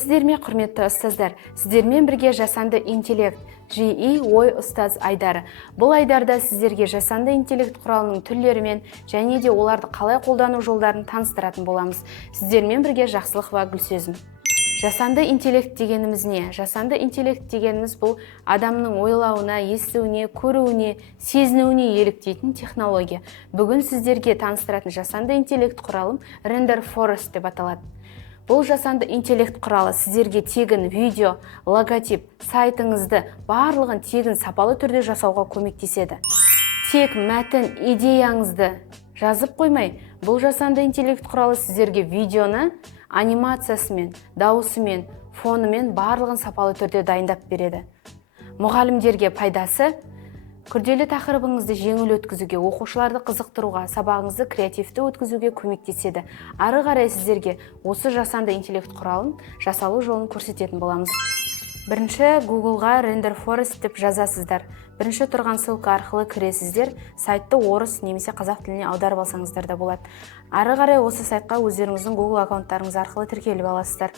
Сәлеметсіздер ме, құрметті ұстаздар? Сіздермен бірге жасанды интеллект, ЖИ ой ұстаз Айдар. Бұл Айдарда сіздерге жасанды интеллект құралының түрлерімен және де оларды қалай қолдану жолдарын таныстыратын боламыз. Сіздермен бірге Жақсылықова Гүлсезім. Жасанды интеллект дегеніміз не? Жасанды интеллект дегеніміз бұл адамның ойлауына, естуіне, көруіне, сезінуіне еліктейтін технология. Бүгін сіздерге таныстыратын жасанды интеллект құралым Render Forest деп аталады. Бұл жасанды интеллект құралы сіздерге тегін видео, логотип, сайтыңызды барлығын тегін сапалы түрде жасауға көмектеседі. Тек мәтін, идеяңызды жазып қоймай, бұл жасанды интеллект құралы сіздерге видеоны анимациясымен, дауысымен, фонымен барлығын сапалы түрде дайындап береді. Мұғалімдерге пайдасы: күрделі тақырыбыңызды жеңіл өткізуге, оқушыларды қызықтыруға, сабағыңызды креативті өткізуге көмектеседі. Ары қарай сіздерге осы жасанды интеллект құралын жасалу жолын көрсететін боламыз. Бірінші Google-ға Render Forest деп жазасыздар. Бірінші тұрған ссылка арқылы кіресіздер, сайтты орыс немесе қазақ тіліне аударып алсаңыздар да болады. Ары қарай осы сайтқа өздеріңіздің Google аккаунттарыңыз арқылы тіркеліп аласыздар.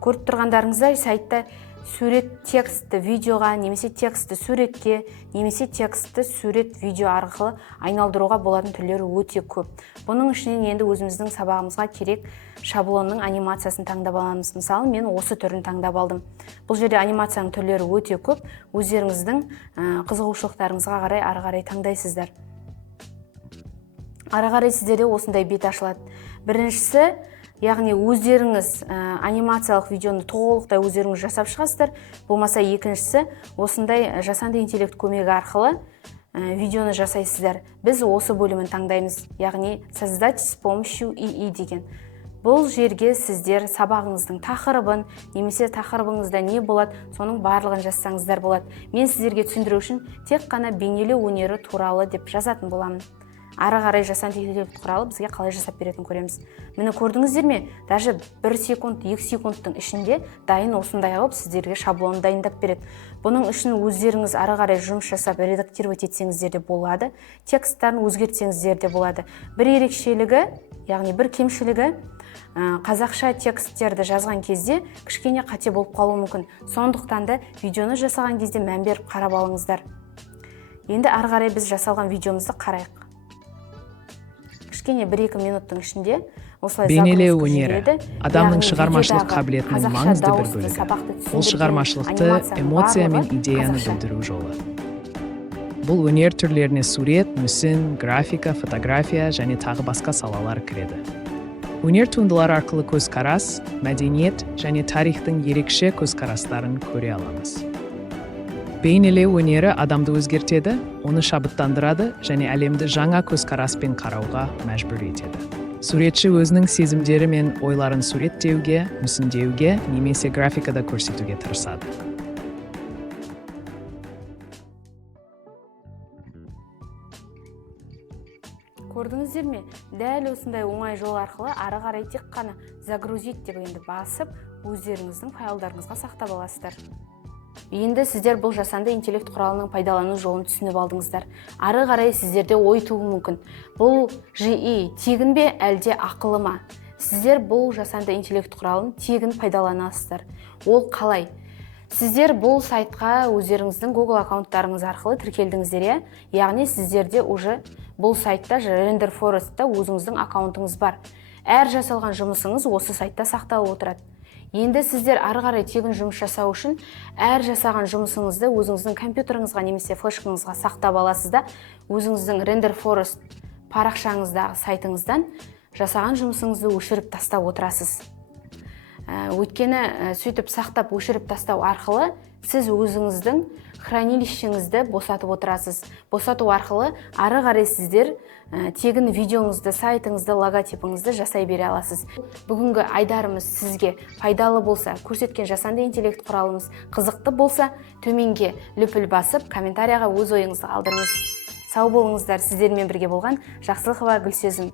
Көріп тұрғандарыңыздай сайтта сурет текстті видеоға, немесе текстті суретке, немесе текстті сурет видео арқылы айналдыруға болатын түрлері өте көп. Бұның ішінен енді өзіміздің сабағымызға керек шаблонның анимациясын таңдап аламыз. Мысалы, мен осы түрін таңдап алдым. Бұл жерде анимацияның түрлері өте көп. Өздеріңіздің қызығушылықтарыңызға қарай ары қарай таңдайсыздар. Ары қарай сіздерде осындай бет ашылады. Біріншісі, яғни өздеріңіз анимациялық видеоны толықтай өздеріңіз жасап шығасыздар. Болмаса екіншісі, осындай жасанды интеллект көмегі арқылы видеоны жасайсыздар. Біз осы бөлімін таңдаймыз, яғни создать с помощью ИИ деген. Бұл жерге сіздер сабағыңыздың тақырыбын, немесе тақырыбыңызда не болады, соның барлығын жазсаңыздар болады. Мен сіздерге түсіндіру үшін тек қана бейнелеу өнері туралы деп жазатын боламын. Ары қарай жасанды интеллект құралы бізге қалай жасап беретінін көреміз. Мені көрдіңіздер ме? Даже 1 секунд, 2 секундтың ішінде дайын осындай алып сіздерге шаблонын дайындап береді. Бұның үшін өздеріңіз ары қарай жұмыс жасап редактировать етсеңіздер де болады, тексттарын өзгертсеңіздер де болады. Бір ерекшелігі, яғни бір кемшілігі, қазақша тексттерді жазған кезде кішкене қате болып қалуы мүмкін. Сондықтан да видеоны жасаған кезде мән беріп қарап алыңыздар. Енді ары қарай біз жасалған видеомызды қарайық. Кішкене 1-2 минуттың ішінде бейнелеу өнері адамның шығармашылық қабілетінің маңызды бір бөлігі. Ол шығармашылықты, эмоция мен идеяны білдіру жолы. Бұл өнер түрлеріне сурет, мүсін, графика, фотография және тағы басқа салалар кіреді. Өнер туындылары арқылы көзқарас, мәдениет және тарихтың ерекше көзқарастарын көре аламыз. Бейнелеу өнері адамды өзгертеді, оны шабыттандырады және әлемді жаңа көзқараспен қарауға мәжбүр етеді. Суретші өзінің сезімдері мен ойларын суреттеуге, мүсіндеуге немесе графикада көрсетуге тырысады. Көрдіңіздер ме? Дәл осындай оңай жол арқылы ары қарай тек қана загрузить дегенді басып, өздеріңіздің файлдарыңызға сақтап аласыздар. Енді сіздер бұл жасанды интеллект құралының пайдалану жолын түсініп алдыңыздар. Ары қарай сіздерде ой туы мүмкін. Бұл ЖИ тегін бе, әлде ақылы ма? Сіздер бұл жасанды интеллект құралын тегін пайдаланасыздар. Ол қалай? Сіздер бұл сайтқа өздеріңіздің Google аккаунттарыңыз арқылы тіркелдіңіздер, яғни сіздерде уже бұл сайтта Render Forest'та өзіңіздің аккаунтыңыз бар. Әр жасалған жұмысыңыз осы сайтта сақталып отырады. Енді сіздер ары қарай тегін жұмыс жасау үшін әр жасаған жұмысыңызды өзіңіздің компьютеріңізға немесе флешкаңызға сақтап аласыз да, өзіңіздің Render Forest парақшаңыздағы сайтыңыздан жасаған жұмысыңызды өшіріп тастап отырасыз. Өйткені сөйтіп сақтап өшіріп тастау арқылы сіз өзіңіздің хранилищеңізді босатып отырасыз. Босату арқылы ары қарай сіздер тегін видеоңызды, сайтыңызды, логотипіңізді жасай бере аласыз. Бүгінгі айдарымыз сізге пайдалы болса, көрсеткен жасанды интеллект құралымыз қызықты болса, төменге лүпіл басып, комментарияға өз ойыңызды қалдырыңыз. Сау болыңыздар, сіздермен бірге болған Жақсылықова Гүлсезім.